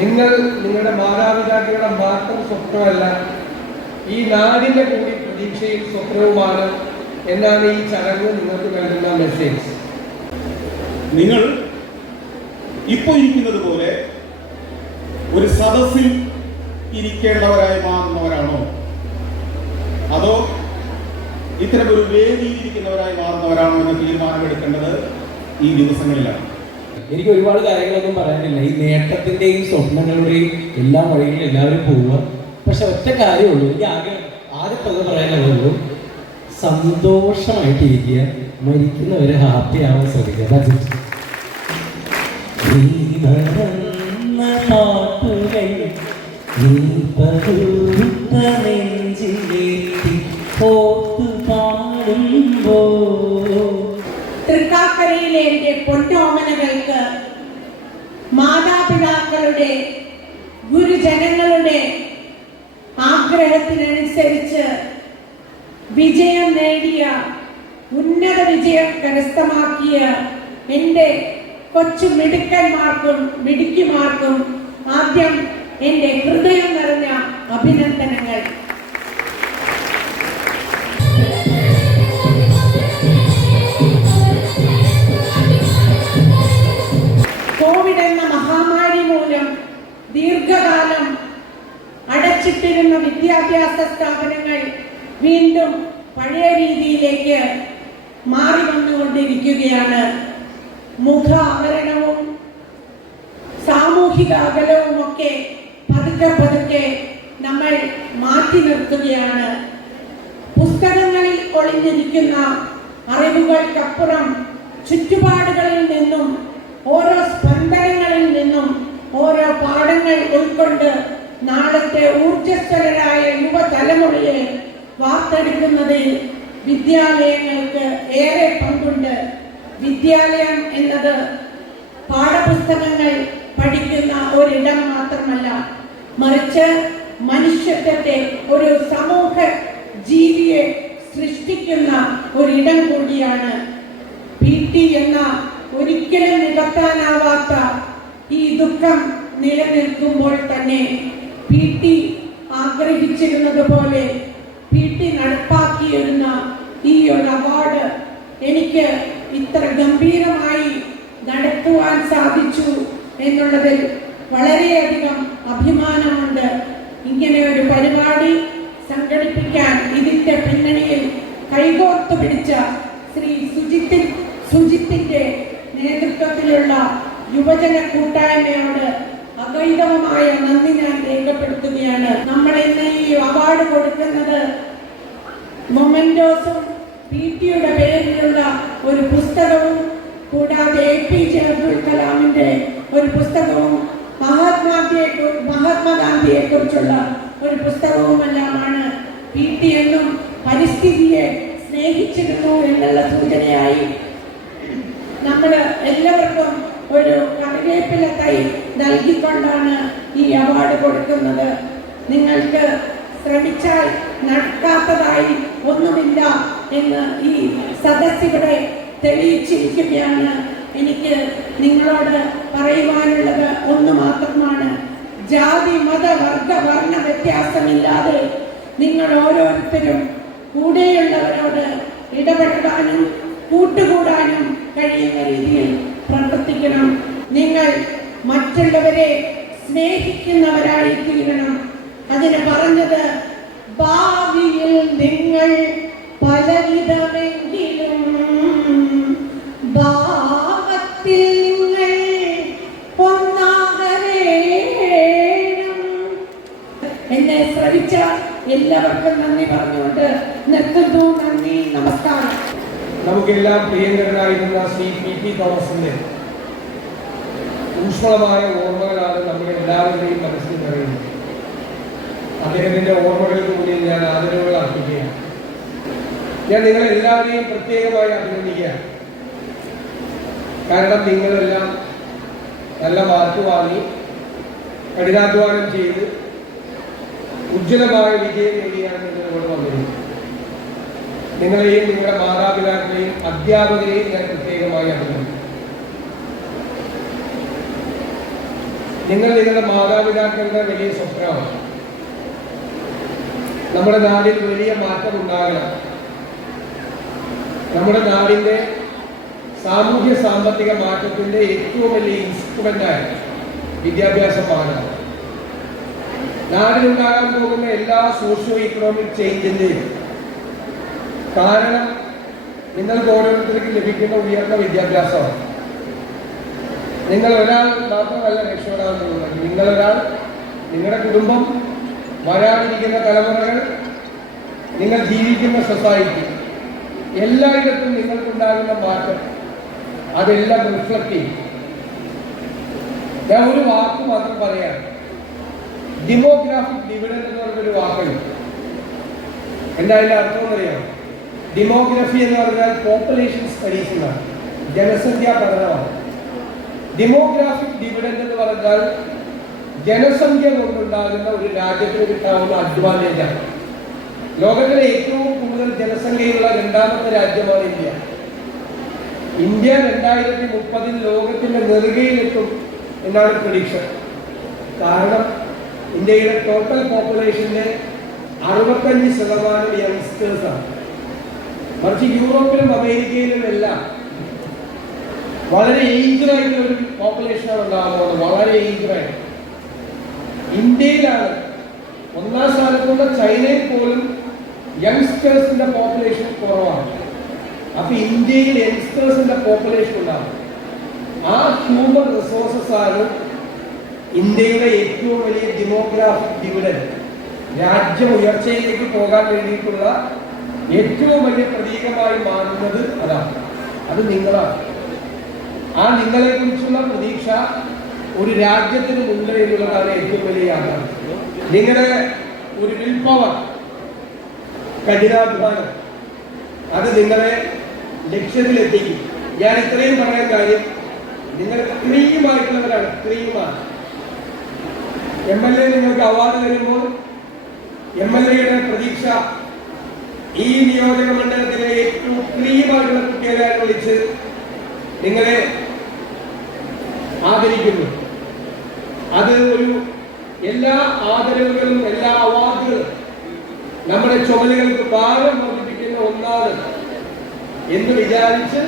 നിങ്ങൾ നിങ്ങളുടെ മാതാപിതാക്കളുടെ മാത്രം സ്വപ്നമല്ല, ഈ നാടിന്റെ കൂടി പ്രതീക്ഷയും സ്വപ്നവുമാണ് എന്നാണ് ഈ ചടങ്ങ് നിങ്ങൾക്ക് നൽകുന്ന മെസ്സേജ്. നിങ്ങൾ ഇപ്പോൾ ഇരിക്കുന്നത് പോലെ ഒരു സദസ്സിൽ ഇരിക്കേണ്ടവരായി മാറുന്നവരാണോ, അതോ ഇത്തരമൊരു വേദിയിൽ ഇരിക്കുന്നവരായി മാറുന്നവരാണോ എന്ന തീരുമാനമെടുക്കേണ്ടത് ഈ ദിവസങ്ങളിലാണ്. എനിക്ക് ഒരുപാട് കാര്യങ്ങളൊന്നും പറയാനില്ല. ഈ നേട്ടത്തിന്റെയും സ്വപ്നങ്ങളുടെയും എല്ലാ വഴികളിലും എല്ലാവരും പോവുക. പക്ഷെ ഒറ്റ കാര്യമുള്ളൂ, എനിക്ക് ആകെത്തത് പറയാനുള്ളൂ, സന്തോഷമായിട്ടിരിക്കുക, മരിക്കുന്നവരെ ഹാപ്പി ആവാൻ ശ്രമിക്കുക. തൃക്കാക്കരയിലെ എൻ്റെ പൊന്നോമനകൾക്ക് മാതാപിതാക്കളുടെ ഗുരുജനങ്ങളുടെ ആഗ്രഹത്തിനനുസരിച്ച് വിജയം നേടിയ, ഉന്നത വിജയം കരസ്ഥമാക്കിയ എൻ്റെ കൊച്ചു മിടുക്കന്മാർക്കും മിടുക്കിമാർക്കും ആദ്യം എൻ്റെ ഹൃദയം നിറഞ്ഞ അഭിനന്ദനങ്ങൾ. കോവിഡ് എന്ന മഹാമാരി മൂലം ദീർഘകാലം അടച്ചിട്ടിരുന്ന വിദ്യാഭ്യാസ സ്ഥാപനങ്ങൾ വീണ്ടും പഴയ രീതിയിലേക്ക് മാറി വന്നുകൊണ്ടിരിക്കുകയാണ്. മുഖ ആവരണവും സാമൂഹിക അകലവും ഒക്കെ പതുക്കെ പതുക്കെ നമ്മൾ മാറ്റി നിർത്തുകയാണ്. പുസ്തകങ്ങളിൽ ഒളിഞ്ഞിരിക്കുന്ന അറിവുകൾക്കപ്പുറം ചുറ്റുപാടുകളിൽ നിന്നും, ഓരോ സ്പന്ദനങ്ങളിൽ നിന്നും ഓരോ പാഠങ്ങൾ ഉൾക്കൊണ്ട് നാളത്തെ ഊർജ്ജസ്വലരായ യുവതലമുറയെ വാർത്തെടുക്കുന്നതിൽ വിദ്യാലയങ്ങൾക്ക് ഏറെ പങ്കുണ്ട്. വിദ്യാലയം എന്നത് പാഠപുസ്തകങ്ങൾ പഠിക്കുന്ന ഒരിടം മാത്രമല്ല, മറിച്ച് മനുഷ്യത്വത്തെ, ഒരു സമൂഹ ജീവിയെ സൃഷ്ടിക്കുന്ന ഒരിടം കൂടിയാണ്. PT എന്ന ഒരിക്കലും നികത്താനാവാത്ത ഈ ദുഃഖം നിലനിൽക്കുമ്പോൾ തന്നെ PT ആഗ്രഹിച്ചിരുന്നത് പോലെ PT നടപ്പാക്കിയിരുന്ന ഈ ഒരു അവാർഡ് എനിക്ക് ഇത്ര ഗംഭീരമായി നടത്തുവാൻ സാധിച്ചു എന്നുള്ളതിൽ വളരെയധികം അഭിമാനമുണ്ട്. ഇങ്ങനെ ഒരു പരിപാടി സംഘടിപ്പിക്കാൻ ഇതിന്റെ പിന്നണിയിൽ കൈകോർത്തു പിടിച്ച ശ്രീ സുജിത്തിന്റെ നേതൃത്വത്തിലുള്ള യുവജന കൂട്ടായ്മയോട് അഗൈതവമായ നന്ദി ഞാൻ രേഖപ്പെടുത്തുകയാണ്. നമ്മൾ ഇന്ന് ഈ അവാർഡ് കൊടുക്കുന്നത് മൊമെന്റോസും PT-യുടെ പേരിലുള്ള ഒരു പുസ്തകവും, കൂടാതെ APJ അബ്ദുൽ കലാമിന്റെ ഒരു പുസ്തകവും, മഹാത്മാഗാന്ധിയെ കുറിച്ചുള്ള ഒരു പുസ്തകവുമെല്ലാമാണ്. PT എന്നും പരിസ്ഥിതിയെ സ്നേഹിച്ചിരുന്നു എന്നുള്ള സൂചനയായി നമ്മൾ എല്ലാവർക്കും ഒരു കറിവേപ്പില തൈ നൽകിക്കൊണ്ടാണ് ഈ അവാർഡ് കൊടുക്കുന്നത്. നിങ്ങൾക്ക് ശ്രമിച്ചാൽ നടക്കാത്തതായി ഒന്നുമില്ല എന്ന് ഈ സദസ്സിവിടെ തെളിയിച്ചിരിക്കുകയാണ്. എനിക്ക് നിങ്ങളോട് പറയുവാനുള്ളത് ഒന്ന് മാത്രമാണ്. ജാതി, മത, വർഗ, വർണ്ണ വ്യത്യാസമില്ലാതെ നിങ്ങൾ ഓരോരുത്തരും കൂടെയുള്ളവരോട് ഇടപെടാനും കൂട്ടുകൂടാനും കഴിയുന്ന രീതിയിൽ പ്രവർത്തിക്കണം. നിങ്ങൾ മറ്റുള്ളവരെ സ്നേഹിക്കുന്നവരായി തീരണം. അതിന് പറഞ്ഞത്, ഭാവിയിൽ നിങ്ങൾ പലവിധമെങ്കിലും ഭാവത്തിൽ നിങ്ങൾ ഒന്നാകണം. എന്നെ ശ്രവിച്ച എല്ലാവർക്കും നന്ദി പറഞ്ഞുകൊണ്ട് നിർത്തുന്നു. നന്ദി, നമസ്കാരം. നമുക്കെല്ലാം പ്രിയങ്കരനായിരുന്ന ശ്രീ PT തോമസിന്റെ ഊഷ്മളമായ ഓർമ്മകളാണ് നമ്മുടെ എല്ലാവരുടെയും മനസ്സിൽ പറയുന്നത്. അദ്ദേഹത്തിന്റെ ഓർമ്മകൾക്ക് മുന്നിൽ ഞാൻ ആദരവുകൾ അർപ്പിക്കുകയാണ്. ഞാൻ നിങ്ങളെല്ലാവരെയും പ്രത്യേകമായി അഭിനന്ദിക്കുകയാണ്. കാരണം നിങ്ങളെല്ലാം നല്ല മാർക്ക് വാങ്ങി കഠിനാധ്വാനം ചെയ്ത് ഉജ്ജ്വലമായ വിജയം നേടിയാണ് നിങ്ങൾ ഇവിടെ വന്നിരുന്നത്. നിങ്ങളെയും നിങ്ങളുടെ മാതാപിതാക്കളെയും അധ്യാപകരെയും ഞാൻ പ്രത്യേകമായി അഭിനന്ദിക്കുന്നു. നിങ്ങൾ നിങ്ങളുടെ മാതാപിതാക്കളുടെ വലിയ സ്വപ്നമാണ്. നമ്മുടെ നാടിൽ വലിയ മാറ്റം ഉണ്ടാകണം. നമ്മുടെ നാടിൻ്റെ സാമൂഹ്യ സാമ്പത്തിക മാറ്റത്തിൻ്റെ ഏറ്റവും വലിയ ഇൻസ്ട്രുമെൻ്റായ വിദ്യാഭ്യാസമാണ്. നാടിനുണ്ടാകാൻ പോകുന്ന എല്ലാ സോഷ്യോ ഇക്കണോമിക് ചേഞ്ചിൻ്റെയും കാരണം നിങ്ങൾക്ക് ഓരോരുത്തർക്കും ലഭിക്കുന്ന ഉയർന്ന വിദ്യാഭ്യാസമാണ്. നിങ്ങൾ ഒരാൾ മാത്രമല്ല രക്ഷപ്പെടാൻ പോകുന്നത്. നിങ്ങളൊരാൾ, നിങ്ങളുടെ കുടുംബം, വരാനിരിക്കുന്ന തലമുറകൾ, നിങ്ങൾ ജീവിക്കുന്ന സൊസൈറ്റി, എല്ലായിടത്തും നിങ്ങൾക്കുണ്ടാകുന്ന മാറ്റം അതെല്ലാം റിഫ്ലക്ട് ചെയ്യും. ഞാൻ ഒരു വാക്ക് മാത്രം പറയാം. ഡെമോഗ്രാഫിക് ഡിവിഡൻഡ് എന്ന് പറഞ്ഞൊരു വാക്കുണ്ട്. എന്താ അതിൻ്റെ അർത്ഥം എന്നറിയാം? ഡെമോഗ്രഫി എന്ന് പറഞ്ഞാൽ പോപ്പുലേഷൻ സ്റ്റഡീസ് എന്നാണ്, ജനസംഖ്യാ പഠനമാണ്. ഡെമോഗ്രാഫിക് ഡിവിഡൻഡ് എന്ന് പറഞ്ഞാൽ ജനസംഖ്യ കൊണ്ടുണ്ടാകുന്ന ഒരു രാജ്യത്തിന് കിട്ടാവുന്ന അഡ്വാൻറ്റേജാണ്. ലോകത്തിലെ ഏറ്റവും കൂടുതൽ ജനസംഖ്യയുള്ള രണ്ടാമത്തെ രാജ്യമാണ് ഇന്ത്യ. ഇന്ത്യ 2030 ലോകത്തിന്റെ നെറുകയിലെത്തും എന്നാണ് പ്രഡിക്ഷൻ. കാരണം ഇന്ത്യയുടെ ടോട്ടൽ പോപ്പുലേഷന്റെ 65% യങ്സ്റ്റേഴ്സാണ്. മറിച്ച് യൂറോപ്പിലും അമേരിക്കയിലും എല്ലാം വളരെ ഏജ്ഡായിട്ടുള്ള ഒരു പോപ്പുലേഷനാണ് ഉണ്ടാകുന്നത്. വളരെ ഏജ്ഡായിട്ട്. ഇന്ത്യയിലാണ് ഒന്നാം സ്ഥാനത്തുള്ള. ചൈനയിൽ പോലും യങ്സ്റ്റേഴ്സിന്റെ പോപ്പുലേഷൻ കുറവാണ്. അപ്പൊ ഇന്ത്യയിൽ യങ്സ്റ്റേഴ്സിന്റെ പോപ്പുലേഷൻ ഉണ്ടാകും. ആ ഹ്യൂമൻ റിസോഴ്സസ് ആണ് ഇന്ത്യയുടെ ഏറ്റവും വലിയ ഡെമോഗ്രാഫിക് ഡിവിഡൻഡ്. രാജ്യം ഉയർച്ചയിലേക്ക് പോകാൻ വേണ്ടിയിട്ടുള്ള ഏറ്റവും വലിയ പ്രതീകമായി മാറുന്നത് അതാണ്. അത് നിങ്ങളാണ്. ആ നിങ്ങളെ കുറിച്ചുള്ള പ്രതീക്ഷ ഒരു രാജ്യത്തിന് ഉണ്ട് എന്നുള്ളതാണ് ഏറ്റവും വലിയ യാഥാർത്ഥ്യം. നിങ്ങളുടെ ഒരു വിൽ പവർ, കഠിനാധ്വാനം, അത് നിങ്ങളെ ലക്ഷ്യത്തിലെത്തിക്കും. ഞാൻ ഇത്രയും പറയാൻ കാര്യം, നിങ്ങൾ ക്രീമായിട്ടുള്ളവരാണ്. ക്രീമാണ്. MLA നിങ്ങൾക്ക് അവാർഡ് തരുമ്പോൾ MLAയുടെ പ്രതീക്ഷ ഈ നിയോജക മണ്ഡലത്തിലെ ഏറ്റവും ക്രീമായിട്ടുള്ള കുട്ടികളെ വിളിച്ച് നിങ്ങളെ ആദരിക്കുന്നു. അത് ഒരു എല്ലാ ആദരവുകളും എല്ലാ അവാർഡുകളും നമ്മുടെ ചുമലുകൾക്ക് ഭാരം വർദ്ധിപ്പിക്കുന്ന ഒന്നാണ് എന്ന് വിചാരിച്ച്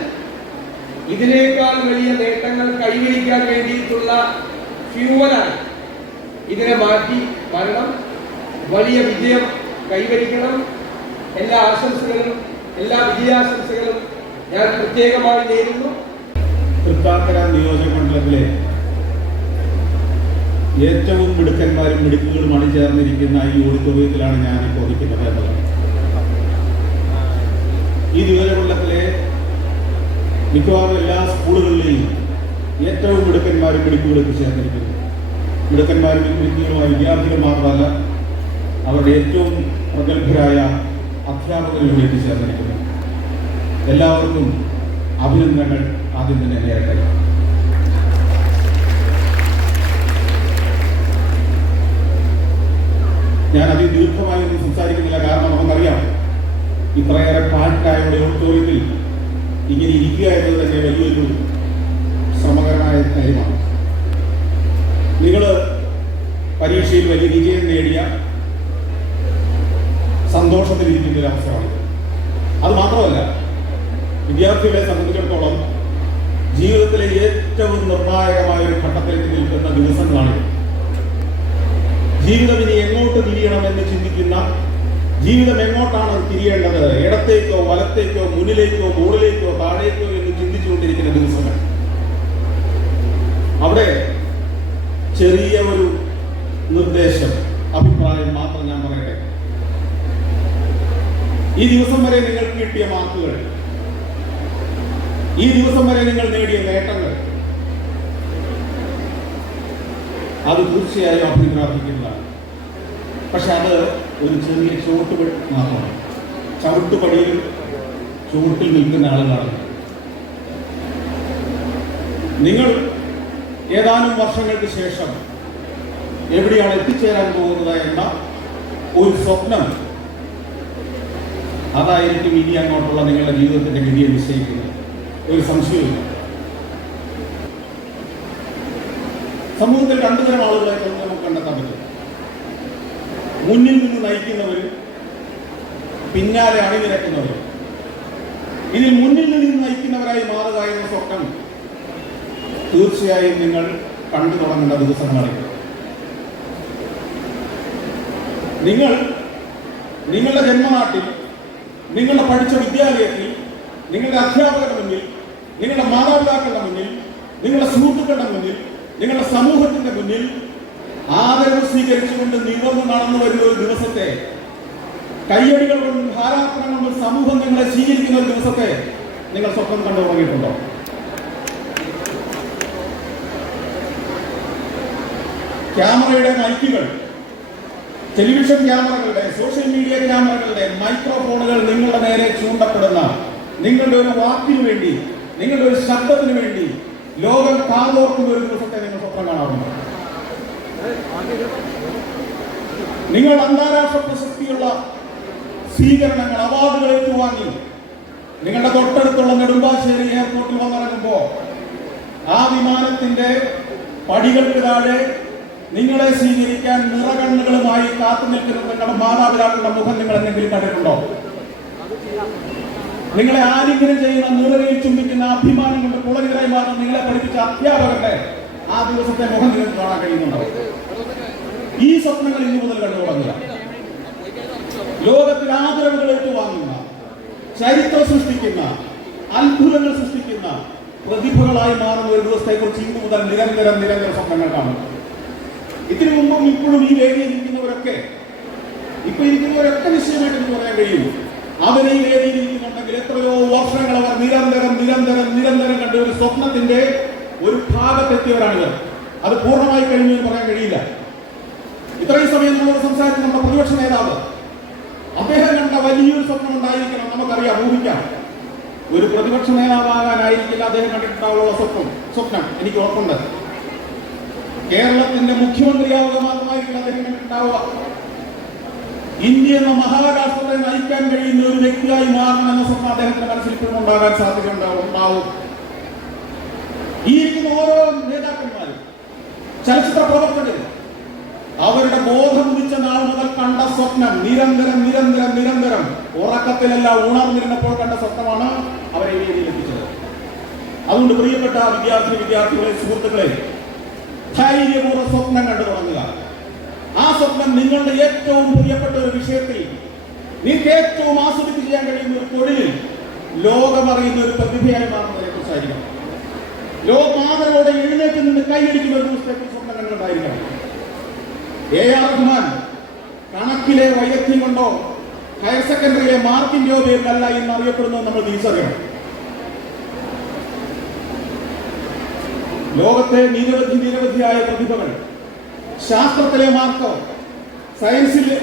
ഇതിനേക്കാൾ വലിയ നേട്ടങ്ങൾ കൈവരിക്കാൻ വേണ്ടിയിട്ടുള്ള ഫ്യൂവലായി ഇതിനെ മാറ്റി വരണം. വലിയ വിജയം കൈവരിക്കണം. എല്ലാ ആശംസകളും, എല്ലാ വിജയാശംസകളും ഞാൻ പ്രത്യേകമായി നേരുന്നു. തൃക്കാക്കര നിയോജക മണ്ഡലത്തിലെ ഏറ്റവും മിടുക്കന്മാരും മിടുക്കുകളും അണിചേർന്നിരിക്കുന്ന ഈ ഓഡിറ്റോറിയത്തിലാണ് ഞാൻ ഇപ്പോൾ നിൽക്കുന്നത് എന്നുള്ളത്. ഈ നിയോജകമണ്ഡലത്തിലെ മിക്കവാറും എല്ലാ സ്കൂളുകളിലെയും ഏറ്റവും മിടുക്കന്മാരും മിടുക്കുകളും ചേർന്നിരിക്കുന്നു. മിടുക്കന്മാരും മിടുക്കുകളുമായ വിദ്യാർത്ഥികൾ മാത്രമല്ല, അവരുടെ ഏറ്റവും പ്രഗത്ഭരായ അധ്യാപകരും എത്തിച്ചേർന്നിരിക്കുന്നു. എല്ലാവർക്കും അഭിനന്ദനങ്ങൾ ആദ്യം തന്നെ നേരട്ടെ. ഞാൻ അതിദീർഘമായി ഒന്നും സംസാരിക്കുന്നില്ല. കാരണം നമുക്കറിയാം, ഇത്രയേറെ പാറ്റായ ഓഡിറ്റോറിയത്തിൽ ഇങ്ങനെ ഇരിക്കുക എന്നത് തന്നെ വലിയൊരു ശ്രമകരമായ കാര്യമാണ്. നിങ്ങൾ പരീക്ഷയിൽ വലിയ വിജയം നേടിയ സന്തോഷത്തിലിരിക്കുന്ന ഒരു അവസരമാണ്. അത് മാത്രമല്ല, വിദ്യാർത്ഥികളെ സംബന്ധിച്ചിടത്തോളം ജീവിതത്തിലെ ഏറ്റവും നിർണായകമായ ഒരു ഘട്ടത്തിലേക്ക് നിൽക്കുന്ന ദിവസങ്ങളാണ്. ജീവിതം ഇനി എങ്ങോട്ട് തിരിയണമെന്ന് ചിന്തിക്കുന്ന, ജീവിതം എങ്ങോട്ടാണ് തിരിയേണ്ടത്, ഇടത്തേക്കോ വലത്തേക്കോ മുന്നിലേക്കോ മുകളിലേക്കോ താഴേക്കോ എന്ന് ചിന്തിച്ചുകൊണ്ടിരിക്കുന്ന ദിവസങ്ങൾ. അവിടെ ചെറിയ ഒരു നിർദ്ദേശം, അഭിപ്രായം മാത്രം ഞാൻ പറയട്ടെ. ഈ ദിവസം വരെ നിങ്ങൾക്ക് കിട്ടിയ മാർക്കുകൾ, ഈ ദിവസം വരെ നിങ്ങൾ നേടിയ നേട്ടങ്ങൾ, അത് തീർച്ചയായും അഭിപ്രാർഹിക്കുന്നതാണ്. പക്ഷെ അത് ഒരു ചെറിയ ചുവട്ടുപടി മാത്രമാണ്. ചവിട്ടുപടിയിൽ ചുവട്ടിൽ നിൽക്കുന്ന ആളുകളാണ് നിങ്ങൾ. ഏതാനും വർഷങ്ങൾക്ക് ശേഷം എവിടെയാണ് എത്തിച്ചേരാൻ പോകുന്നത് എന്ന ഒരു സ്വപ്നം, അതായിരിക്കും ഇനി അങ്ങോട്ടുള്ള നിങ്ങളുടെ ജീവിതത്തിന്റെ ഗതിയെ നിശ്ചയിക്കുന്നത്. ഒരു സംശയവും സമൂഹത്തിൽ രണ്ടു തരം ആളുകളെ നമുക്ക് കണ്ടെത്താൻ പറ്റും. മുന്നിൽ നിന്ന് നയിക്കുന്നവരും പിന്നാലെ അണിനിരക്കുന്നവരും. ഇതിൽ മുന്നിൽ നിന്ന് നയിക്കുന്നവരായി മാറുക എന്ന സ്വപ്നം തീർച്ചയായും നിങ്ങൾ കണ്ടു തുടങ്ങേണ്ട ദിവസങ്ങളാണ്. നിങ്ങൾ നിങ്ങളുടെ ജന്മനാട്ടിൽ, നിങ്ങളുടെ പഠിച്ച വിദ്യാലയത്തിൽ, നിങ്ങളുടെ അധ്യാപകരുടെ മുന്നിൽ, നിങ്ങളുടെ മാതാപിതാക്കളുടെ മുന്നിൽ, നിങ്ങളുടെ സുഹൃത്തുക്കളുടെ മുന്നിൽ, നിങ്ങളുടെ സമൂഹത്തിന്റെ മുന്നിൽ ആദരവ് സ്വീകരിച്ചുകൊണ്ട് നിവർന്ന് നടന്നു വരുന്ന ഒരു ദിവസത്തെ, കയ്യടികൾ കൊണ്ടും ഹാരാർപ്പണം കൊണ്ടും സമൂഹം നിങ്ങളെ സ്വീകരിക്കുന്ന ഒരു ദിവസത്തെ നിങ്ങൾ സ്വപ്നം കണ്ടു തുടങ്ങിയിട്ടുണ്ടോ? ക്യാമറയുടെ മൈക്കുകൾ, ടെലിവിഷൻ ക്യാമറകളുടെ, സോഷ്യൽ മീഡിയ ക്യാമറകളുടെ മൈക്രോഫോണുകൾ നിങ്ങളുടെ നേരെ ചൂണ്ടപ്പെടുന്ന, നിങ്ങളുടെ ഒരു വാക്കിനു വേണ്ടി, നിങ്ങളുടെ ഒരു ശബ്ദത്തിന് വേണ്ടി ലോകം കാതോർക്കുന്ന ഒരു ദിവസത്തെ നിങ്ങൾ സ്വപ്നം കാണാറുണ്ട്. നിങ്ങൾ അന്താരാഷ്ട്ര പ്രശസ്തിയുള്ള സ്വീകരണങ്ങൾ, അവാർഡുകൾ ഏറ്റുവാങ്ങി നിങ്ങളുടെ തൊട്ടടുത്തുള്ള നെടുമ്പാശ്ശേരി എയർപോർട്ടിൽ വന്നിറങ്ങുമ്പോൾ ആ വിമാനത്തിന്റെ പടികൾക്ക് താഴെ നിങ്ങളെ സ്വീകരിക്കാൻ നിറകണ്ണുകളുമായി കാത്തു നിൽക്കുന്ന നിങ്ങളുടെ മാതാപിതാക്കളുടെ മുഖം നിങ്ങൾ എന്തെങ്കിലും കണ്ടിട്ടുണ്ടോ? നിങ്ങളെ ആലിംഗനം ചെയ്യുന്ന, നിറകയിൽ ചുംബിക്കുന്ന, അഭിമാനം കൊണ്ട് പുളകിതരായി മാറുന്ന നിങ്ങളെ പഠിപ്പിച്ച അധ്യാപകരുടെ ആ ദിവസത്തെ മുഖം നിങ്ങൾക്ക് കാണാൻ കഴിയുന്നുണ്ടോ? ഈ സ്വപ്നങ്ങൾ ഇനി മുതൽ കണ്ടു തുടങ്ങുക. ലോകത്തിൽ ആദരവുകൾ ഏറ്റുവാങ്ങുന്ന, ചരിത്രം സൃഷ്ടിക്കുന്ന, അത്ഭുതങ്ങൾ സൃഷ്ടിക്കുന്ന പ്രതിഭകളായി മാറുന്ന ഒരു ദിവസത്തെ കുറിച്ച് ഇന്നു മുതൽ നിരന്തരം സ്വപ്നങ്ങൾ കാണും. ഇതിനു മുമ്പും ഇപ്പോഴും ഈ വേദിയിൽ ഇരിക്കുന്നവരൊക്കെ നിശ്ചയമായിട്ട് എനിക്ക് പറയാൻ കഴിയും, അവരെ ഈ വേദിയിൽ ഇരിക്കുന്നുണ്ടെങ്കിൽ എത്രയോ വർഷങ്ങൾ അവർ നിരന്തരം കണ്ട ഒരു സ്വപ്നത്തിന്റെ ഒരു ഭാഗത്തെത്തിയവരാണിവർ. അത് പൂർണ്ണമായി കഴിഞ്ഞു എന്ന് പറയാൻ കഴിയില്ല. ഇത്രയും സമയം നമ്മൾ സംസാരിച്ച നമ്മുടെ പ്രതിപക്ഷ നേതാവ്, അദ്ദേഹം കണ്ട വലിയൊരു സ്വപ്നം ഉണ്ടായിരിക്കണം. നമുക്കറിയാം, ഊഹിക്കാം. ഒരു പ്രതിപക്ഷ നേതാവാകാനായിരിക്കില്ല അദ്ദേഹം കണ്ടിട്ടുണ്ടാവുള്ള സ്വപ്നം എനിക്ക് ഉറപ്പുണ്ട്. കേരളത്തിന്റെ മുഖ്യമന്ത്രിയാവുക മാത്രമായിരിക്കും അദ്ദേഹം കണ്ടിട്ടുണ്ടാവുക. ഇന്ത്യ എന്ന മഹാരാഷ്ട്രത്തെ നയിക്കാൻ കഴിയുന്ന ഒരു വ്യക്തിയായി മാറണമെന്ന സ്വപ്നം അദ്ദേഹത്തിന്റെ മനസ്സിൽ ഇപ്പോഴും ഉണ്ടാകാൻ സാധ്യതയുണ്ടാവും. ഈ ഇരിക്കുന്ന ഓരോ നേതാക്കന്മാരും, ചലച്ചിത്ര പ്രവർത്തകരും അവരുടെ ബോധം ഉദിച്ച നാൾ മുതൽ കണ്ട സ്വപ്നം നിരന്തരം ഉറക്കത്തിലല്ല ഉണർന്നിരുന്നപ്പോൾ കണ്ട സ്വപ്നമാണ് അവരെ വേദിയിൽ എത്തിച്ചത്. അതുകൊണ്ട് പ്രിയപ്പെട്ട വിദ്യാർത്ഥികളെ, സുഹൃത്തുക്കളെ, ധൈര്യപൂർവ്വ സ്വപ്നം കണ്ടു തുടങ്ങുക. ആ സ്വപ്നം നിങ്ങളുടെ ഏറ്റവും പ്രിയപ്പെട്ട ഒരു വിഷയത്തിൽ, നിങ്ങൾക്ക് ഏറ്റവും ആസ്വദിച്ച് ചെയ്യാൻ കഴിയുന്ന ഒരു തൊഴിലിൽ ലോകമറിയുന്ന ഒരു പ്രതിഭയായി മാറുന്നതിനെ കുറിച്ചായിരിക്കണം. ലോകമാതരോടെ എഴുന്നേറ്റ് നിന്ന് കൈയടിക്കുന്ന ഒരു ദിവസത്തെ സ്വപ്നം കണ്ടുണ്ടായിരിക്കണം. AR റഹ്മാൻ കണക്കിലെ വൈദഗ്ധ്യം കൊണ്ടോ ഹയർ സെക്കൻഡറിയിലെ മാർക്കിന്റെയോ പേരിലല്ല എന്ന് അറിയപ്പെടുന്നത് നമ്മൾ തിരിച്ചറിയണം. ലോകത്തെ നിരവധിയായ പ്രതിഭകൾ ശാസ്ത്രത്തിലെ മാർക്കോ, സയൻസിലെ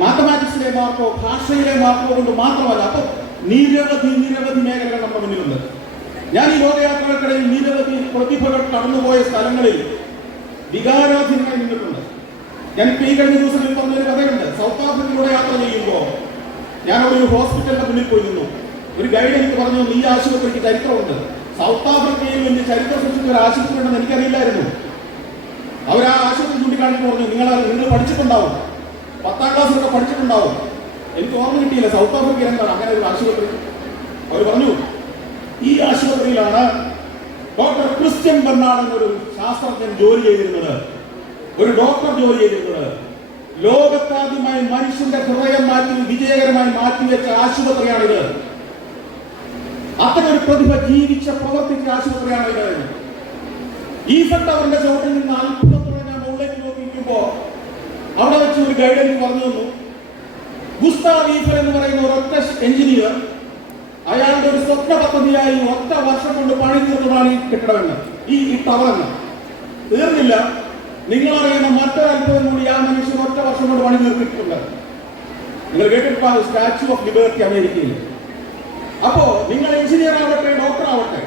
മാത്തമാറ്റിക്സിലെ മാർക്കോ, ഭാഷയിലെ മാർക്കോ കൊണ്ട് മാത്രമല്ല, അപ്പോൾ നിരവധി മേഖലകൾ നമ്മുടെ മുന്നിലുണ്ട്. ഞാൻ ഈ ലോകയാത്രകൾക്കിടയിൽ നിരവധി പ്രതിഭകൾ കടന്നുപോയ സ്ഥലങ്ങളിൽ വികാരാധീനമായി നിന്നിട്ടുണ്ട്. ഞാൻ ഈ കഴിഞ്ഞ ദിവസങ്ങളിൽ പറഞ്ഞൊരു കഥയുണ്ട്. സൗത്ത് ആഫ്രിക്കയിലൂടെ യാത്ര ചെയ്യുമ്പോൾ ഞാൻ അവിടെ ഒരു ഹോസ്പിറ്റലിന്റെ മുന്നിൽ പോയി നിന്നു. ഒരു ഗൈഡ് എനിക്ക് പറഞ്ഞു, ഈ ആശുപത്രിക്ക് ചരിത്രമുണ്ട്. സൗത്ത് ആഫ്രിക്കയിൽ വലിയ ചരിത്രം സൃഷ്ടിച്ച ഒരു ആശുപത്രി ഉണ്ടെന്ന് എനിക്കറിയില്ലായിരുന്നു. അവർ ആ ആശുപത്രി ചൂണ്ടിക്കാണിച്ച് പറഞ്ഞു, നിങ്ങൾ പഠിച്ചിട്ടുണ്ടാവും, 10ാം ക്ലാസ്സിലൊക്കെ പഠിച്ചിട്ടുണ്ടാവും. എനിക്ക് ഓർമ്മ കിട്ടിയില്ല സൗത്ത് ആഫ്രിക്കയിൽ എന്താണ് അങ്ങനെ ഒരു ആശുപത്രി. അവർ പറഞ്ഞു, ഈ ആശുപത്രിയിലാണ് ഡോക്ടർ ക്രിസ്ത്യൻ ബെർണാഡ് എന്നൊരു ശാസ്ത്രജ്ഞൻ ജോലി ചെയ്തിരുന്നത്, ഒരു ഡോക്ടർ ജോലി ചെയ്തിരുന്നത്. ലോകത്താദ്യമായി മനുഷ്യന്റെ ഹൃദയം വിജയകരമായി മാറ്റിവെച്ച ആശുപത്രിയാണിത്. അത്തരം ഒരു പ്രതിഭ പ്രവർത്തിച്ച ആശുപത്രിയാണിത്. ഈ ടവറിന്റെ ചോട്ടിൽ നിന്ന് അത്ഭുതത്തോടെ ഞാൻ മുകളിലേക്ക് നോക്കിയിരിക്കുമ്പോ അവിടെ വെച്ച് ഒരു ഗൈഡ് എനിക്ക് പറഞ്ഞു തന്നു, ഗുസ്താവ് ഈഫൽ എന്ന് പറയുന്ന ഒരൊറ്റ എഞ്ചിനീയർ അയാളുടെ ഒരു സ്വപ്ന പദ്ധതിയായി 1 വർഷം കൊണ്ട് പണി തീർന്നതാണ് ഈ കെട്ടിടമെന്ന്, ഈ ടവറെന്ന്. തീർന്നില്ല, നിങ്ങളറിയുന്ന മറ്റൊരു അത്ഭുതം കൂടി ആ മനുഷ്യൻ 1 വർഷം കൊണ്ട് പണി തീർത്തിട്ടുണ്ട്. നിങ്ങൾ കേട്ടിട്ടുണ്ടാവും സ്റ്റാച്യു ഓഫ് ലിബർട്ടി അമേരിക്കയിൽ. അപ്പോ നിങ്ങൾ എഞ്ചിനീയർ ആവട്ടെ, ഡോക്ടർ ആവട്ടെ,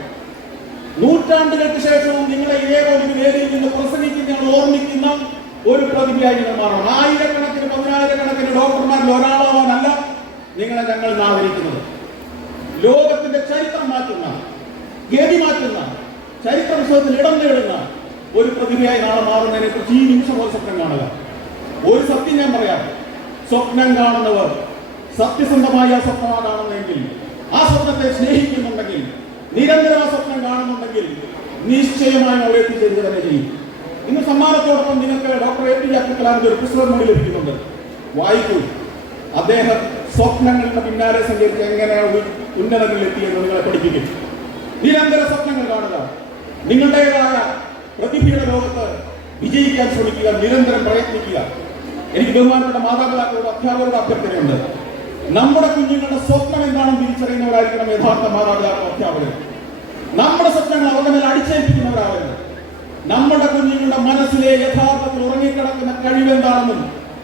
നൂറ്റാണ്ടുകൾക്ക് ശേഷവും നിങ്ങളെ ഇതേപോലെ ഒരു വേദിയിൽ നിന്ന് പ്രസംഗിക്കുന്ന, നിങ്ങൾ ഓർമ്മിക്കുന്ന ഒരു പ്രതിഭയായി നിങ്ങൾ മാറണം. 1000കണക്കിന് 10000കണക്കിന് ഡോക്ടർമാരിൽ ഒരാളാവാനല്ല നിങ്ങളെ ഞങ്ങൾ ആദരിക്കുന്നത്. ലോകത്തിന്റെ ചരിത്രം മാറ്റുന്ന, ഗതി മാറ്റുന്ന, ചരിത്ര പുസ്തകത്തിൽ ഇടം നേടുന്ന ഒരു പ്രതിഭയായി നാളെ മാറുന്നതിനെ കുറിച്ച് ഈ നിമിഷം ഒരു സ്വപ്നം കാണുക. ഒരു സത്യം ഞാൻ പറയാം, സ്വപ്നം കാണുന്നവർ സത്യസന്ധമായ സ്വപ്നമാണ് കാണുന്നതെങ്കിൽ, ആ സ്വപ്നത്തെ സ്നേഹിക്കുന്നുണ്ടെങ്കിൽ, നിരന്തരം ആ സ്വപ്നം കാണുന്നുണ്ടെങ്കിൽ നിശ്ചയമായും അവിടെ എത്തിച്ചേരുക തന്നെ ചെയ്യും. ഇന്ന് സമ്മാനത്തോടൊപ്പം നിങ്ങൾക്ക് ഡോക്ടർ APJ അബ്ദുൽ കലാമിന്റെ ഒരു പുസ്തകം കൂടി ലഭിക്കുന്നുണ്ട്. വായിക്കൂ. അദ്ദേഹം സ്വപ്നങ്ങളുടെ പിന്നാലെ സഞ്ചരിച്ച് എങ്ങനെയാണ് ഉന്നതങ്ങളിൽ എത്തിയെന്ന് നിങ്ങളെ പഠിപ്പിക്കും. നിരന്തര സ്വപ്നങ്ങൾ കാണുക, നിങ്ങളുടേതായ പ്രതിഭയുടെ ലോകത്ത് വിജയിക്കാൻ ശ്രമിക്കുക, നിരന്തരം പ്രയത്നിക്കുക. എനിക്ക് ബഹുമാനപ്പെട്ട മാതാപിതാക്കളോട് അധ്യാപകരോട് അഭ്യർത്ഥനയുണ്ട്. നമ്മുടെ കുഞ്ഞുങ്ങളുടെ സ്വപ്നം എന്താണെന്ന് തിരിച്ചറിയുന്നവരായിരിക്കണം യഥാർത്ഥ മാതാപിതാക്കൾ, അധ്യാപകർ. നമ്മുടെ സ്വപ്നങ്ങൾ അവരുടെ മേൽ അടിച്ചേൽപ്പിക്കുന്നവരാകരുത്. നമ്മുടെ കുഞ്ഞുങ്ങളുടെ മനസ്സിലെ യഥാർത്ഥത്തിൽ ഉറങ്ങിക്കിടക്കുന്ന കഴിവെന്താണെന്നും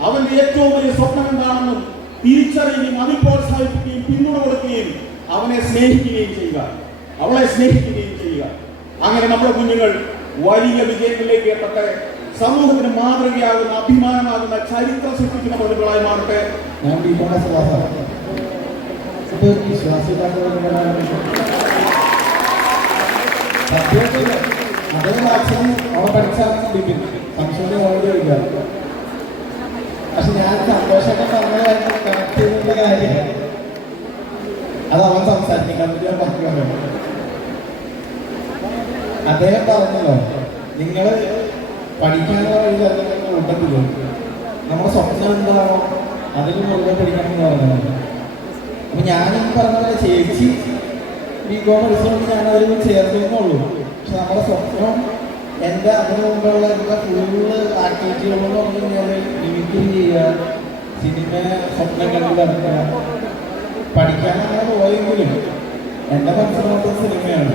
അവന്റെ ഏറ്റവും വലിയ സ്വപ്നം എന്താണെന്നും തിരിച്ചറിയുകയും അതിൽ പ്രോത്സാഹിപ്പിക്കുകയും പിന്തുണ കൊടുക്കുകയും അവനെ സ്നേഹിക്കുകയും ചെയ്യുക, അവളെ സ്നേഹിക്കുകയും ചെയ്യുക. അങ്ങനെ നമ്മുടെ കുഞ്ഞുങ്ങൾ വലിയ വിജയങ്ങളിലേക്ക് എത്തട്ടെ, സമൂഹത്തിന് മാതൃകയാകുന്ന അഭിമാനമാകുന്ന ചരിത്രം സൃഷ്ടിക്കുന്ന പ്രതികളായി മാറട്ടെ. ഞാൻ അതേ വാക്സിന് അവളെ പഠിച്ചാൽ സംശയം ഓടില്ല. പക്ഷെ ഞാൻ സന്തോഷമൊക്കെ പറഞ്ഞതായിട്ട് കണക്ട് ചെയ്തിട്ടുള്ള കാര്യം അത് അവൻ സംസാരിക്കാൻ പറ്റി ഞാൻ പറഞ്ഞു. അദ്ദേഹം പറഞ്ഞല്ലോ, നിങ്ങൾ പഠിക്കാനുള്ള വഴി തന്നെ കൂട്ടത്തില്ലോ, നമ്മുടെ സ്വപ്നം എന്താണോ അതിൽ മുഴുവൻ പഠിക്കണം എന്ന് പറഞ്ഞത്. അപ്പൊ ഞാനീ പറഞ്ഞ ചേച്ചി ബികോം റിസൾട്ട് ഞാൻ അതിൽ ചേർത്തുന്നുള്ളൂ. പക്ഷെ നമ്മുടെ സ്വപ്നം എൻ്റെ അതിന് മുമ്പുള്ള എൻ്റെ ഫുള്ള് ആക്ടിവിറ്റികളെന്ന് പറഞ്ഞു കഴിഞ്ഞാൽ മിമിക്രി ചെയ്യുക, സിനിമ സ്വപ്നം കണ്ടു നടക്കുക, പഠിക്കാനാണ് പോയെങ്കിലും എൻ്റെ മനസ്സിലാത്ത സിനിമയാണ്.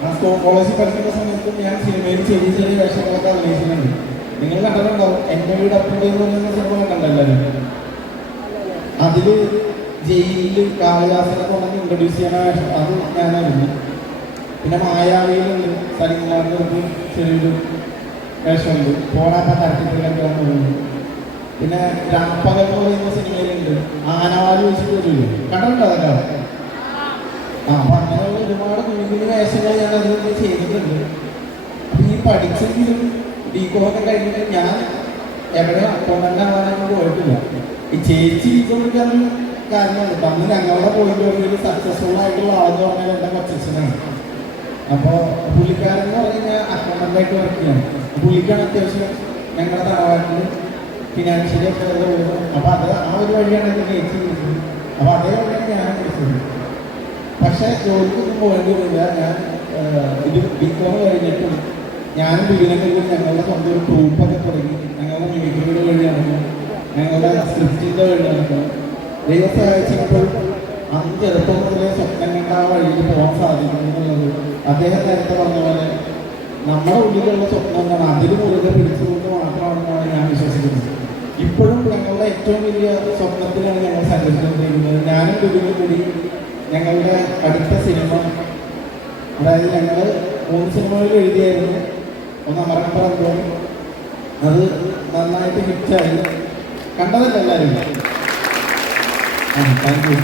ഞാൻ കോളേജിൽ പഠിക്കുന്ന സമയത്ത് ഞാൻ സിനിമയിൽ ചെറിയ ചെറിയ വേഷങ്ങളൊക്കെ അഭിനയിച്ചിട്ടുണ്ട്. നിങ്ങൾ കണ്ടിട്ടുണ്ടാവും എൻ്റെ വീട് അപ്പൻ്റെ എന്ന സിനിമ കണ്ടല്ലാരും. അതിൽ ജയിലിൽ കാളിദാസനെ കൊണ്ടു ഇൻട്രൊഡ്യൂസ് ചെയ്യണ വേഷം അത് ഞാനായിരുന്നു. പിന്നെ മായാവിയിലുണ്ട് സലിംകുമാറിൻ്റെ ഒരു ചെറിയൊരു വേഷമുണ്ട്. പോരാട്ട തരത്തിലൊക്കെ വന്നു. പിന്നെ രാപ്പകൽ എന്ന് പറയുന്ന സിനിമയിലുണ്ട്, ആനവാലി വെച്ചിട്ട് വരില്ലേ, കണ്ടിട്ടുണ്ടോ അതൊക്കെ? അപ്പൊ അങ്ങനെയുള്ള ഒരുപാട് കുഞ്ഞു വേഷങ്ങൾ ഞാൻ അതിൽ ചെയ്തിട്ടുണ്ട്. അപ്പൊ ഈ പഠിച്ചെങ്കിലും ബികോമൊക്കെ കഴിഞ്ഞിട്ട് ഞാൻ എവിടെ അക്കൗണ്ടന്റ് ആവാനൊന്നും പോയിട്ടില്ല. ഈ ചേച്ചി ബികോമിക്കാരൻ കാര്യമാണ്. അന്ന് ഞങ്ങളുടെ പോയിന്റ് ഒരു സക്സസ്ഫുൾ ആയിട്ടുള്ള ആളെന്ന് പറഞ്ഞാൽ എൻ്റെ കൊച്ചച്ഛനാണ്. അപ്പോൾ പുള്ളിക്കാരൻ എന്ന് പറഞ്ഞു കഴിഞ്ഞാൽ അക്കൗണ്ടൻ്റായിട്ട് വർക്ക് ചെയ്യണം. പുള്ളിക്കാണ് അത്യാവശ്യം ഞങ്ങളുടെ തറവാട്ടിൽ ഫിനാൻഷ്യലി ഒക്കെ വരുന്നത്. അപ്പോൾ അത് ആ ഒരു വഴിയാണ് എൻ്റെ ചേച്ചി വിളിച്ചത്. അപ്പോൾ അതേ വഴിയാണ് ഞാൻ വിളിച്ചത്. പക്ഷേ ജോലിക്കൊന്നും പോകേണ്ടി വരില്ല. ഞാൻ ഇത് ബികോം കഴിഞ്ഞിട്ടും ഞാനും ബിബിനൊക്കെ ഞങ്ങളുടെ സ്വന്തം ഒരു ട്രൂപ്പൊക്കെ തുടങ്ങി. ഞങ്ങളുടെ മിമിക്രിയുടെ വഴി നടന്നു, ഞങ്ങളുടെ സ്ക്രിപ്റ്റിൻ്റെ വഴി നടന്നു. ദൈവം സഹായിച്ചപ്പോൾ അന്ന് ചെറുപ്പം മുതലേ സ്വപ്നം കണ്ട ആ വഴിയിൽ പോകാൻ സാധിക്കുന്നു എന്നുള്ളത് അദ്ദേഹം നേരത്തെ പറഞ്ഞ പോലെ നമ്മുടെ ഉള്ളിലുള്ള സ്വപ്നം എന്താണ് അതിൽ മുറുകെ പിടിച്ചുകൊണ്ട് മാത്രമാണെന്നാണ് ഞാൻ വിശ്വസിക്കുന്നത്. ഇപ്പോഴും ഞങ്ങളുടെ ഏറ്റവും വലിയ സ്വപ്നത്തിലാണ് ഞങ്ങൾ സഞ്ചരിച്ചുകൊണ്ടിരിക്കുന്നത്. ഞാനും ബിബിനും കൂടി ഞങ്ങളുടെ അടുത്ത സിനിമ, അതായത് ഞങ്ങൾ 3 സിനിമകൾ എഴുതിയായിരുന്നു. ഒന്ന് അമരപ്പുറം, അത് നന്നായിട്ട് ഹിറ്റായി. കണ്ടതല്ല എല്ലാവരും? Thank you.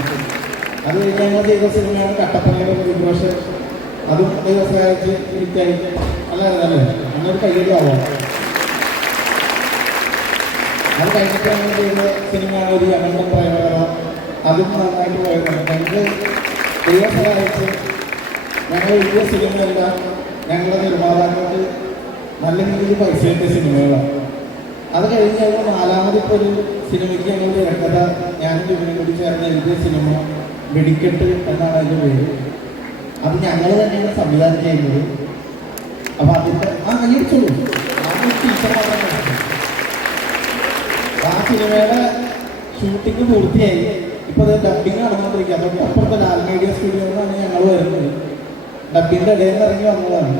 അത് ഞങ്ങൾ ചെയ്ത സിനിമയാണ് കട്ടപ്പനയുടെ പ്രതിഭാഷ. അതും ദിവസമായിട്ട് ഹിറ്റായി. അല്ലായിരുന്നല്ലേ? അങ്ങനൊരു കയ്യടി ആവാം. അത് കഴിഞ്ഞിട്ട് ഞങ്ങൾ ചെയ്ത സിനിമയാണ് ഒരു അനന്തം പ്രേമകഥ. അതും നന്നായിട്ട് പോയിരുന്നു. ഞങ്ങൾക്ക് ദിവസമായിട്ട് ഞങ്ങൾ എഴുതിയ സിനിമയെല്ലാം ഞങ്ങളുടെ നിർമ്മാതാക്കൾക്ക് നല്ല രീതിയിൽ പൈസ കിട്ടിയ സിനിമകളാണ്. അത് കഴിഞ്ഞ് ഞങ്ങൾ 4ാമതിപ്പോൾ ഒരു സിനിമയ്ക്ക് ഞങ്ങൾ തിരക്കഥ ഞാനും ഇതിനെ കൂടി ചേർന്ന് എഴുതിയ സിനിമ വെടിക്കെട്ട് എന്നാണ് അതിൻ്റെ പേര്. അത് ഞങ്ങൾ തന്നെയാണ് സംവിധാനം ചെയ്യുന്നത്. അപ്പോൾ അതിൻ്റെ അന്വേഷിച്ചോളൂ. ആ സിനിമയുടെ ഷൂട്ടിങ് പൂർത്തിയായി. ഇപ്പോൾ അത് ഡബിങ് നടന്നുകൊണ്ടിരിക്കുക. അപ്പോൾ അപ്പുറത്തെ ലാൽ മീഡിയ സ്റ്റുഡിയോന്നാണ് ഞങ്ങൾ വരുന്നത്. ഡബിൻ്റെ ഇടയിൽ നിന്ന് ഇറങ്ങി വന്നതാണ്.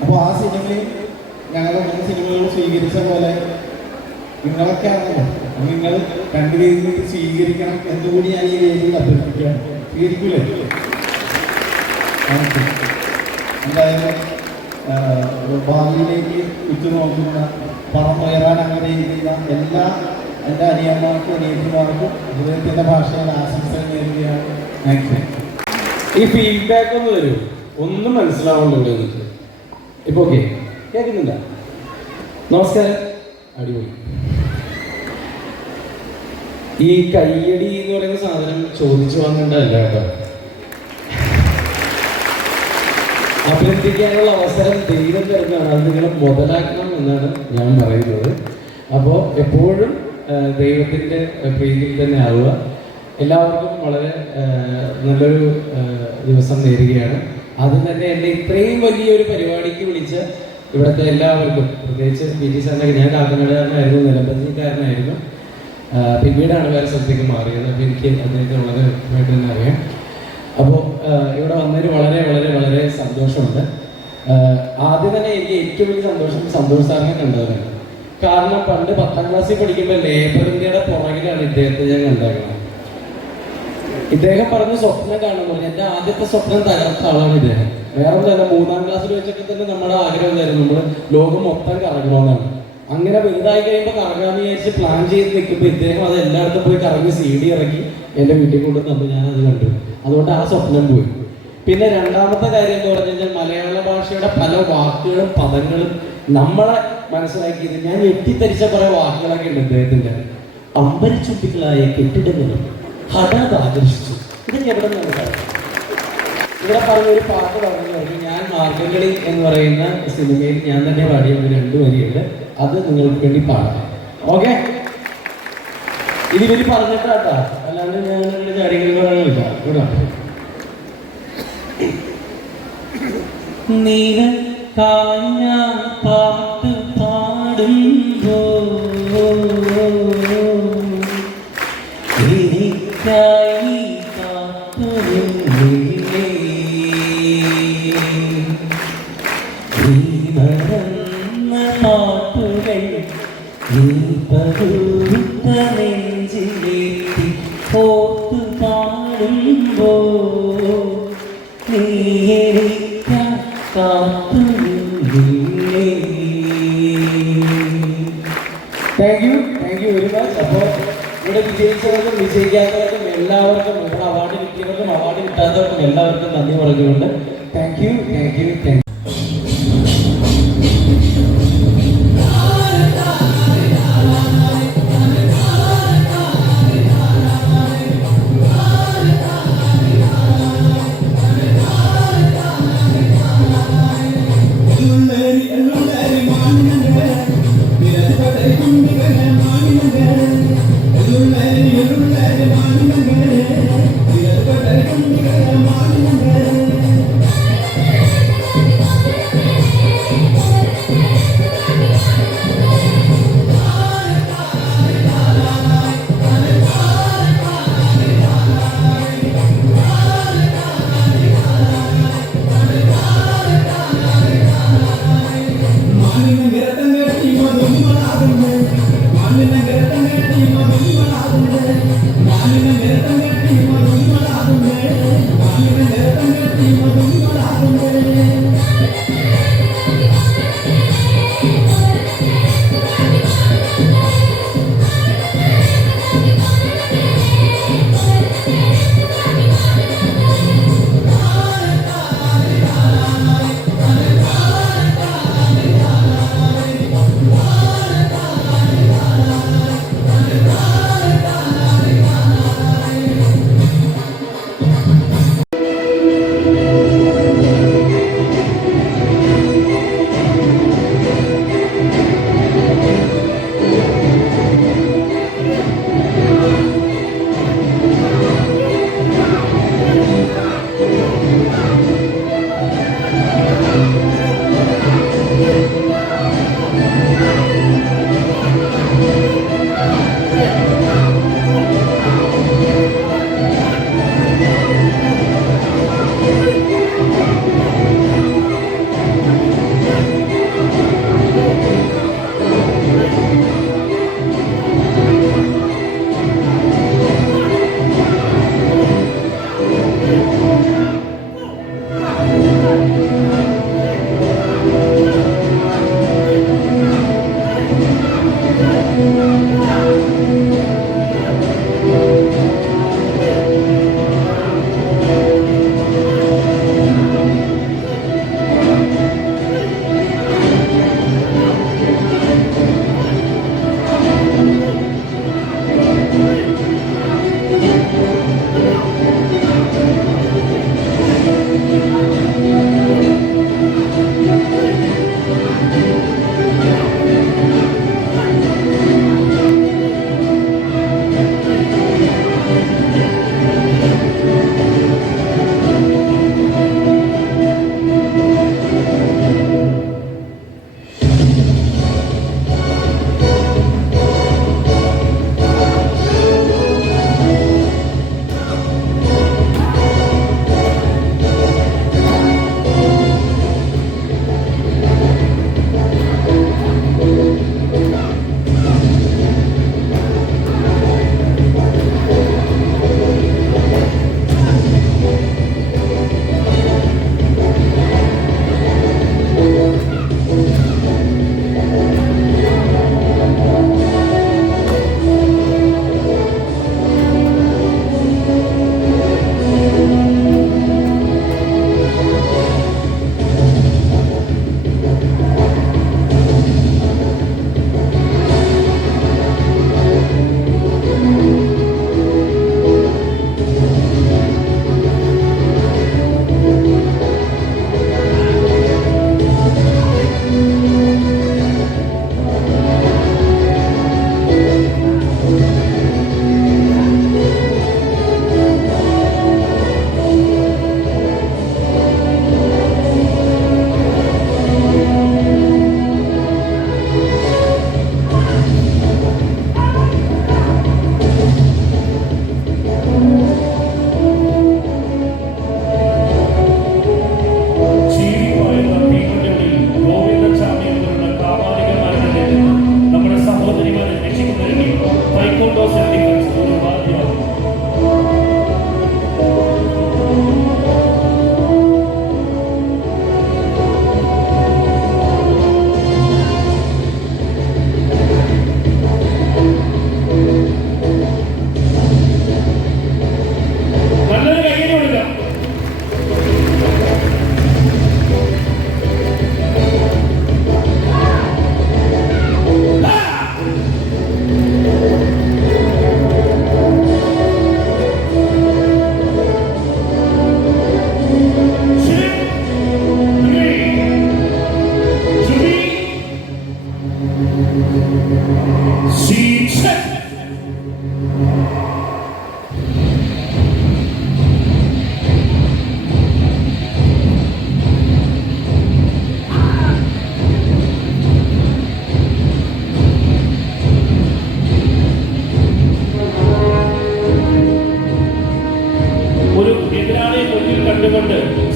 അപ്പോൾ ആ സിനിമയിൽ ഞങ്ങളുടെ 3 സിനിമകൾ സ്വീകരിച്ച പോലെ നിങ്ങളൊക്കെ ആണല്ലോ, നിങ്ങൾ 2 രീതിയിൽ സ്വീകരിക്കണം എന്നുകൂടി ഞാൻ ഈ രീതിയിൽ അഭ്യർത്ഥിക്കുകയാണ്. സ്വീകരിക്കൂലേ? എന്തായാലും ഭാവിയിലേക്ക് ഉറ്റുനോക്കുന്ന പറന്നുയരാൻ അങ്ങനെ ചെയ്യുന്ന എല്ലാ എൻ്റെ അനിയന്മാർക്കും അനിയത്തിമാർക്കും ഹൃദയത്തിൻ്റെ ഭാഷയിൽ ആശംസകൾ നേരുകയാണ്. Thank you. ഈ ഫീഡ്ബാക്ക് ഒന്ന് തരൂ. ഒന്നും മനസ്സിലാവുന്നുണ്ടോ നിങ്ങൾക്ക്? ഇപ്പൊ ഓക്കെ. കേൾക്കുന്നില്ല? നമസ്കാരം. അടിപൊളി. ഈ കയ്യടി എന്ന് പറയുന്ന സാധനം ചോദിച്ചു വാങ്ങേണ്ടതല്ല കേട്ടോ. അഭ്യർത്ഥിക്കാനുള്ള അവസരം ദൈവം തരുന്നതാണ്. അത് നിങ്ങൾ മുതലാക്കണം എന്നാണ് ഞാൻ പറയുന്നത്. അപ്പോൾ എപ്പോഴും ദൈവത്തിൻ്റെ പ്രീതിയിൽ തന്നെ ആവുക. എല്ലാവർക്കും വളരെ നല്ലൊരു ദിവസം നേരുകയാണ്. ആദ്യം തന്നെ എന്നെ ഇത്രയും വലിയൊരു പരിപാടിക്ക് വിളിച്ച ഇവിടുത്തെ എല്ലാവർക്കും, പ്രത്യേകിച്ച് പി ടി സാറിനൊക്കെ, ഞാൻ കാക്കനാടുകാരനായിരുന്നു, നിലമ്പതിക്കാരനായിരുന്നു, പിന്നീടാണ് വേറെ സ്ഥലത്തേക്ക് മാറിയത്. അപ്പോൾ എനിക്ക് അദ്ദേഹത്തെ വളരെ വ്യക്തമായിട്ട് തന്നെ അറിയാം. അപ്പോൾ ഇവിടെ വന്നതിന് വളരെ വളരെ വളരെ സന്തോഷമുണ്ട്. ആദ്യം തന്നെ എനിക്ക് ഏറ്റവും വലിയ സന്തോഷം സന്തോഷ് സാറിനെ കണ്ടതാണ്. കാരണം പണ്ട് 10ാം ക്ലാസ്സിൽ പഠിക്കുമ്പോൾ ലേബർ ഇന്ത്യയുടെ പുറകിലാണ് ഇദ്ദേഹത്തെ ഞാൻ കണ്ടേക്കുന്നത്. ഇദ്ദേഹം പറഞ്ഞ സ്വപ്നം കാണുന്നു പറഞ്ഞു. എൻ്റെ ആദ്യത്തെ സ്വപ്നം തകർത്ത ആളാണ് ഇദ്ദേഹം. വേറെ ഒന്നല്ല, 3ാം ക്ലാസ്സിൽ വെച്ചിട്ട് തന്നെ നമ്മുടെ ആഗ്രഹം എന്തായിരുന്നു, നമ്മൾ ലോകം മൊത്തം കറങ്ങണമെന്നാണ്. അങ്ങനെ വലുതായി കഴിയുമ്പോൾ കറങ്ങാമെന്ന് വിചാരിച്ച് പ്ലാൻ ചെയ്ത് നിൽക്കുമ്പോൾ ഇദ്ദേഹം അത് എല്ലായിടത്തും പോയി കറങ്ങി CD ഇറക്കി എൻ്റെ വീട്ടിൽ കൊണ്ട് തന്നു. ഞാനത് കണ്ടു. അതുകൊണ്ട് ആ സ്വപ്നം പോയി. പിന്നെ രണ്ടാമത്തെ കാര്യം എന്ന് പറഞ്ഞു കഴിഞ്ഞാൽ മലയാള ഭാഷയുടെ പല വാക്കുകളും പദങ്ങളും നമ്മളെ മനസ്സിലാക്കിയത്, ഞാൻ ഞെട്ടിത്തരിച്ച കുറെ വാക്കുകളൊക്കെ ഉണ്ട് ഇദ്ദേഹത്തിൻ്റെ. അമ്പരിച്ചുട്ടികളായ കെട്ടിടങ്ങളും ഹഠാത് ആകർഷിച്ചു. ഇതൊക്കെ എവിടെ നിന്നാണ്? ഇവിടെ പറഞ്ഞൊരു പാട്ട് പറഞ്ഞു. ഞാൻ മാർഗംകളി എന്ന് പറയുന്ന സിനിമയിൽ ഞാൻ തന്നെ പാടിയ ഒരു 2 വരിയുണ്ട്. അത് നിങ്ങൾക്ക് വേണ്ടി പാടാം. ഓക്കെ? ഇതിവര് പറഞ്ഞിട്ടാട്ടാ, അല്ലാണ്ട് ഞാൻ കാര്യങ്ങൾ പറയാനില്ല. ഇവിടെ നീല കാഞ്ഞ പാട്ട് പാടുമ്പോ എനിക്കായി കാത്തുനിന്നില്ലേ, നീ മറന്ന പാട്ടുകൾ നീ പകുത്ത നെഞ്ചിലേറ്റി ഓർത്തു പാടുമ്പോ നീ എനിക്കായി കാത്തുനിന്നില്ലേ. Thank you very much. അപ്പോൾ ഇവിടെ വിജയിച്ചവർക്കും വിജയിക്കാത്തവർക്കും എല്ലാവർക്കും, ഇവിടെ അവാർഡ് കിട്ടിയവർക്കും അവാർഡ് കിട്ടാത്തവർക്കും എല്ലാവർക്കും നന്ദി പറഞ്ഞുകൊണ്ട് താങ്ക് യു.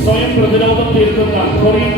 സ്വയം പ്രതിരോധം തീർക്കുന്ന കൊറിയൻ